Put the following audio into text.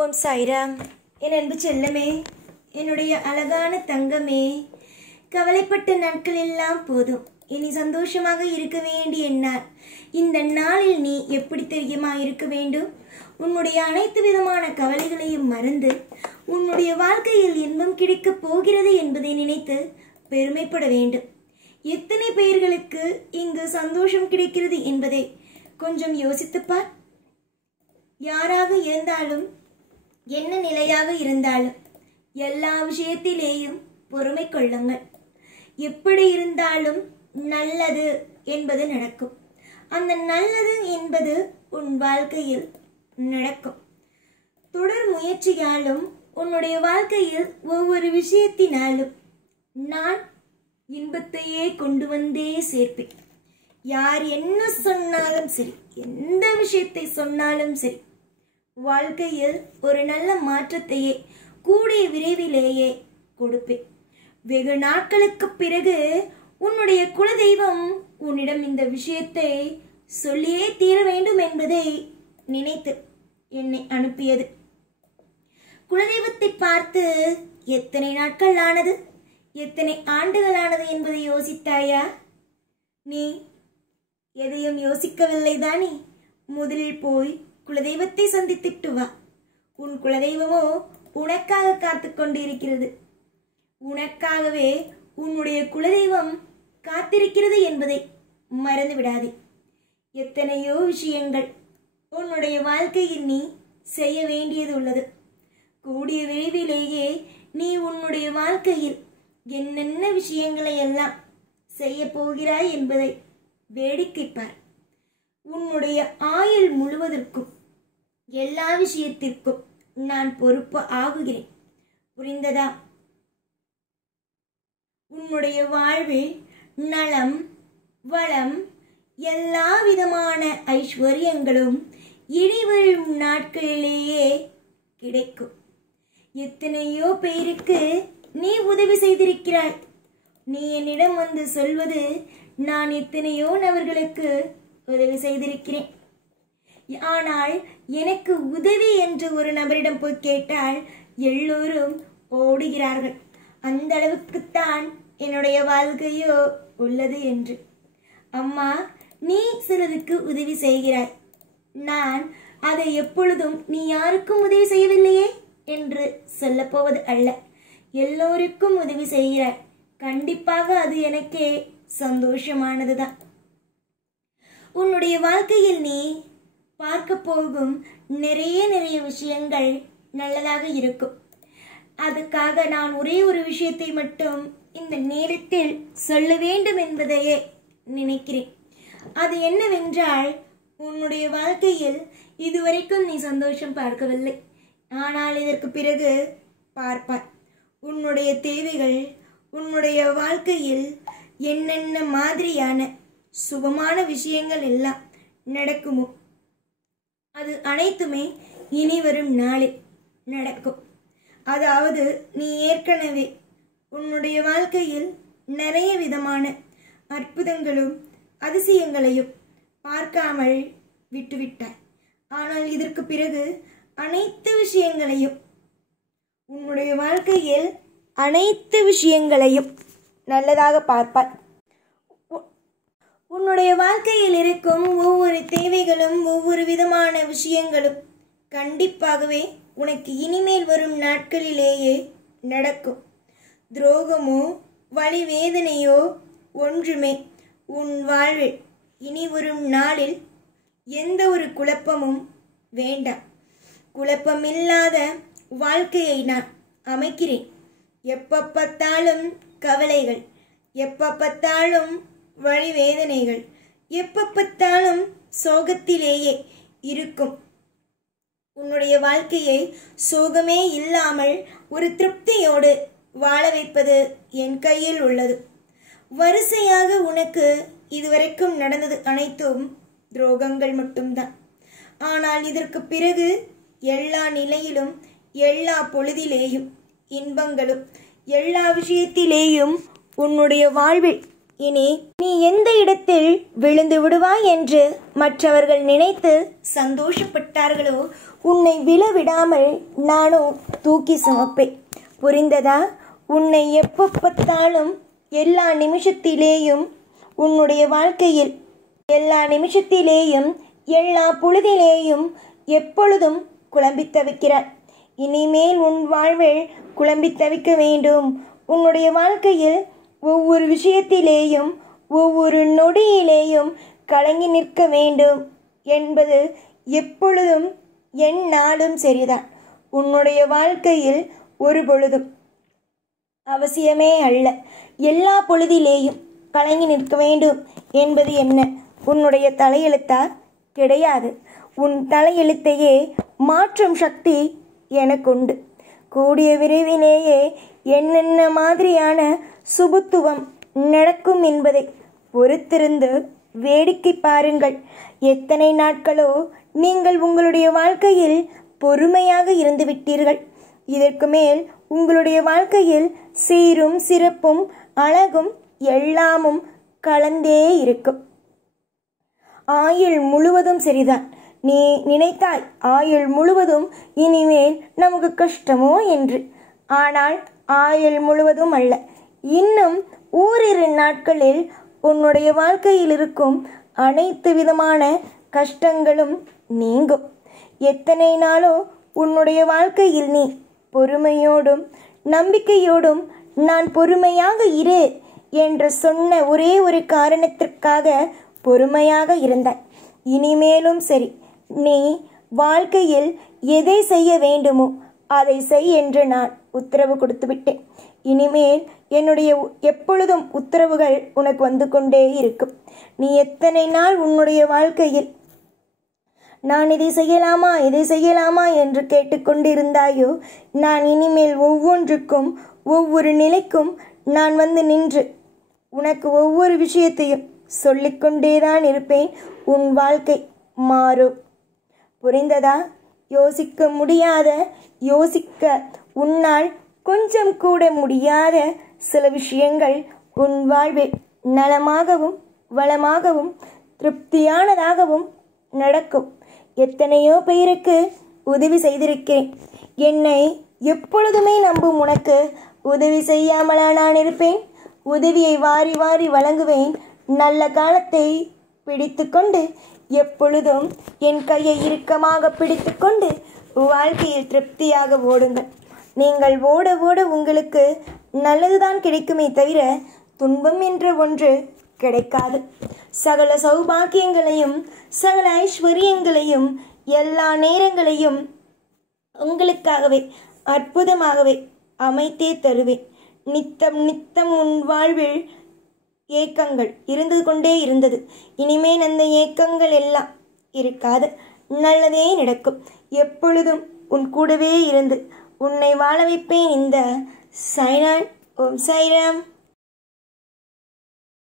ஓம் சாய்ராம். என் அன்பு செல்லமே, என்னுடைய அழகான தங்கமே, கவலைப்பட்ட நாட்கள் எல்லாம் போதும். இனி சந்தோஷமாக இருக்க வேண்டிய நாள். இந்த நாளில் நீ எப்படி தெரியுமா இருக்க வேண்டும்? உன்னுடைய அனைத்து விதமான கவலைகளையும் மறந்து உன்னுடைய வாழ்க்கையில் இன்பம் கிடைக்கப் போகிறது என்பதை நினைத்து பெருமைப்பட வேண்டும். எத்தனை பேர்களுக்கு இங்கு சந்தோஷம் கிடைக்கிறது என்பதை கொஞ்சம் யோசித்துப்பார். யாராக இருந்தாலும், என்ன நிலையாக இருந்தாலும், எல்லா விஷயத்திலேயும் பொறுமை கொள்ளுங்கள். எப்படி இருந்தாலும் நல்லது என்பது நடக்கும். அந்த நல்லது என்பது உன் வாழ்க்கையில் நடக்கும். தொடர் முயற்சியாலும் உன்னுடைய வாழ்க்கையில் ஒவ்வொரு விஷயத்தினாலும் நான் இன்பத்தையே கொண்டு வந்தே சேர்ப்பேன். யார் என்ன சொன்னாலும் சரி, எந்த விஷயத்தை சொன்னாலும் சரி, வாழ்க்கையில் ஒரு நல்ல மாற்றத்தையே கூடிய விரைவிலேயே கொடுப்பேன். வெகு நாட்களுக்கு பிறகு உன்னுடைய குலதெய்வம் உன்னிடம் இந்த விஷயத்தை சொல்லியே தீர வேண்டும் என்பதை நினைத்து என்னை அனுப்பியது. குலதெய்வத்தை பார்த்து எத்தனை நாட்கள் ஆனது, எத்தனை ஆண்டுகள் ஆனது என்பதை யோசித்தாயா? நீ எதையும் யோசிக்கவில்லை தானே? முதலில் போய் குலதெய்வத்தை சந்தித்துட்டு வா. உன் குலதெய்வமோ உனக்காக காத்து கொண்டு இருக்கிறது. உனக்காகவே உன்னுடைய குலதெய்வம் காத்திருக்கிறது என்பதை மறந்து விடாதே. எத்தனையோ விஷயங்கள் உன்னுடைய வாழ்க்கையில் நீ செய்ய வேண்டியது உள்ளது. கூடிய விரைவிலேயே நீ உன்னுடைய வாழ்க்கையில் என்னென்ன விஷயங்களை எல்லாம் செய்ய போகிறாய் என்பதை வேடிக்கை பார். உன்னுடைய ஆயுள் முழுவதற்கும் எல்லா விஷயத்திற்கும் நான் பொறுப்பு ஆகுகிறேன். புரிந்ததா? உன்னுடைய வாழ்வில் நலம், வளம், எல்லா விதமான ஐஸ்வர்யங்களும் இனிவரும் நாட்களிலேயே கிடைக்கும். எத்தனையோ பேருக்கு நீ உதவி செய்திருக்கிறாய். நீ என்னிடம் வந்து சொல்வது, நான் எத்தனையோ நபர்களுக்கு உதவி செய்திருக்கிறேன். ஆனால் எனக்கு உதவி என்று ஒரு நபரிடம் போய் கேட்டால் எல்லோரும் ஓடுகிறார்கள். அந்த அளவுக்குத்தான் என்னுடைய வாழ்க்கையோ உள்ளது என்று. அம்மா, நீ சிலருக்கு உதவி செய்கிறாய். நான் அதை எப்பொழுதும் நீ யாருக்கும் உதவி செய்யவில்லையே என்று சொல்ல போவது அல்ல. எல்லோருக்கும் உதவி செய்கிறாய். கண்டிப்பாக அது எனக்கே சந்தோஷமானதுதான். உன்னுடைய வாழ்க்கையில் நீ பார்க்க போகும் நிறைய விஷயங்கள் நல்லதாக இருக்கும். அதுக்காக நான் ஒரே ஒரு விஷயத்தை மட்டும் இந்த நேரத்தில் சொல்ல வேண்டும் என்பதையே நினைக்கிறேன். அது என்னவென்றால், உன்னுடைய வாழ்க்கையில் இதுவரைக்கும் நீ சந்தோஷம் பார்க்கவில்லை. ஆனால் இதற்கு பிறகு பார்ப்பாய். உன்னுடைய தேவைகள், உன்னுடைய வாழ்க்கையில் என்னென்ன மாதிரியான சுபமான விஷயங்கள் எல்லாம் நடக்குமோ அது அனைத்துமே இனி வரும் நாளில் நடக்கும். அதாவது நீ ஏற்கனவே உன்னுடைய வாழ்க்கையில் நிறைய விதமான அற்புதங்களும் அதிசயங்களையும் பார்க்காமல் விட்டுவிட்டாய். ஆனால் இதற்கு பிறகு அனைத்து விஷயங்களையும், உன்னுடைய வாழ்க்கையில் அனைத்து விஷயங்களையும் நல்லதாக பார்ப்பாய். உன்னுடைய வாழ்க்கையில் இருக்கும் ஒவ்வொரு தேவைகளும், ஒவ்வொரு விதமான விஷயங்களும் கண்டிப்பாகவே உனக்கு இனிமேல் வரும் நாட்களிலேயே நடக்கும். துரோகமோ வலி வேதனையோ ஒன்றுமே உன் வாழ்வில் இனி வரும் நாளில் எந்த ஒரு குழப்பமும் வேண்டாம். குழப்பமில்லாத வாழ்க்கையை நான் அமைக்கிறேன். எப்ப பார்த்தாலும் கவலைகள், எப்ப பார்த்தாலும் வலி வேதனைகள், எப்ப பார்த்தாலும் சோகத்திலேயே இருக்கும் உன்னுடைய வாழ்க்கையை சோகமே இல்லாமல் ஒரு திருப்தியோடு வாழ வைப்பது என் கையில் உள்ளது. வரிசையாக உனக்கு இதுவரைக்கும் நடந்தது அனைத்தும் துரோகங்கள் மட்டும்தான். ஆனால் இதற்கு பிறகு எல்லா நிலையிலும், எல்லா பொழுதிலேயும் இன்பங்களும், எல்லா விஷயத்திலேயும் உன்னுடைய வாழ்வில் இனி நீ எந்த இடத்தில் விழுந்து விடுவாய் என்று மற்றவர்கள் நினைத்து சந்தோஷப்பட்டார்களோ உன்னை விழவிடாமல் நானோ தூக்கி சுமப்பேன். புரிந்ததா? உன்னை எப்போ பார்த்தாலும் எல்லா நிமிஷத்திலேயும் உன்னுடைய வாழ்க்கையில் எல்லா நிமிஷத்திலேயும் எல்லா பொழுதிலேயும் எப்பொழுதும் குழம்பித் தவிக்கிறாய். இனிமேல் உன் வாழ்வில் குழம்பித் தவிக்க வேண்டும். உன்னுடைய வாழ்க்கையில் ஒவ்வொரு விஷயத்திலேயும் ஒவ்வொரு நொடியிலேயும் கலங்கி நிற்க வேண்டும் என்பது எப்பொழுதும் எந்நாளும் சரிதான். உன்னுடைய வாழ்க்கையில் ஒரு பொழுதும் அவசியமே அல்ல. எல்லா பொழுதிலேயும் கலங்கி நிற்க வேண்டும் என்பது என்ன? உன்னுடைய தலையெழுத்தா? கிடையாது. உன் தலையெழுத்தையே மாற்றும் சக்தி எனக்குண்டு. கூடிய விரைவிலேயே என்னென்ன மாதிரியான சுபத்துவம் நடக்கும் என்பதை பொறுத்திருந்து வேடிக்கை பாருங்கள். எத்தனை நாட்களோ நீங்கள் உங்களுடைய வாழ்க்கையில் பொறுமையாக இருந்து விட்டீர்கள். இதற்கு மேல் உங்களுடைய வாழ்க்கையில் சீரும் சிறப்பும் அழகும் எல்லாமும் கலந்தே இருக்கும். ஆயுள் முழுவதும் சரிதான். நீ நினைத்தாய் ஆயுள் முழுவதும் இனிமேல் நமக்கு கஷ்டமோ என்று. ஆனால் ஆயுள் முழுவதும் அல்ல. இன்னும் ஓரிரு நாட்களில் உன்னுடைய வாழ்க்கையில் இருக்கும் அனைத்து விதமான கஷ்டங்களும் நீங்கும். எத்தனை நாளோ உன்னுடைய வாழ்க்கையில் நீ பொறுமையோடும் நம்பிக்கையோடும் நான் பொறுமையாக இரு என்று சொன்ன ஒரே ஒரு காரணத்திற்காக பொறுமையாக இருந்தாய். இனிமேலும் சரி, நீ வாழ்க்கையில் எதை செய்ய வேண்டுமோ அதை செய் என்று நான் உத்தரவு கொடுத்து விட்டேன். இனிமேல் என்னுடைய எப்பொழுதும் உத்தரவுகள் உனக்கு வந்து கொண்டே இருக்கும். நீ எத்தனை நாள் உன்னுடைய வாழ்க்கையில் நான் இதை செய்யலாமா என்று கேட்டுக்கொண்டிருந்தாயோ, நான் இனிமேல் ஒவ்வொன்றுக்கும் ஒவ்வொரு நிலைக்கும் நான் வந்து நின்று உனக்கு ஒவ்வொரு விஷயத்தையும் சொல்லிக்கொண்டேதான் இருப்பேன். உன் வாழ்க்கை மாறும். புரிந்ததா? யோசிக்க உன்னால் கொஞ்சம் கூட முடியாத சில விஷயங்கள் உன் வாழ்வில் நலமாகவும் வளமாகவும் திருப்தியானதாகவும் நடக்கும். எத்தனையோ பேருக்கு உதவி செய்திருக்கிறேன். என்னை எப்பொழுதுமே நம்பும் உனக்கு உதவி செய்யாமலா நான் இருப்பேன்? உதவியை வாரி வாரி வழங்குவேன். நல்ல காலத்தை பிடித்து கொண்டு எப்பொழுதும் என் கையை இறுக்கமாக பிடித்து கொண்டு வாழ்க்கையில் திருப்தியாக ஓடுங்கள். நீங்கள் ஓட ஓட உங்களுக்கு நல்லதுதான் கிடைக்குமே தவிர துன்பம் என்ற ஒன்று கிடைக்காது. சகல சௌபாக்கியங்களையும் சகல ஐஸ்வர்யங்களையும் எல்லா நேரங்களையும் உங்களுக்காகவே அற்புதமாகவே அமைத்தே தருவேன். நித்தம் உன் வாழ்வில் ஏக்கங்கள் இருந்து கொண்டே இருந்தது. இனிமேல் அந்த ஏக்கங்கள் எல்லாம் இருக்காது. நல்லதே நடக்கும். எப்பொழுதும் உன் கூடவே இருந்து உன்னை வாழ வைப்பேன். இந்த சாய்ராம். ஓம் சாய்ராம்.